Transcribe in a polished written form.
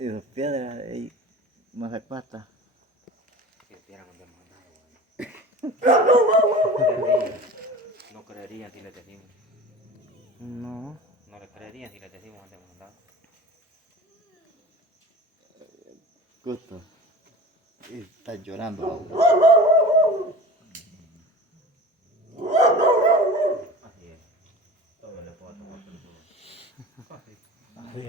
Esas piedras ahí, Mazacuata. Que piedra nos hemos andado. No creerían si les decimos. No, No les creerían si les decimos dónde hemos andado. Gusto. Está llorando. Así es. Tómale foto, foto. Ay,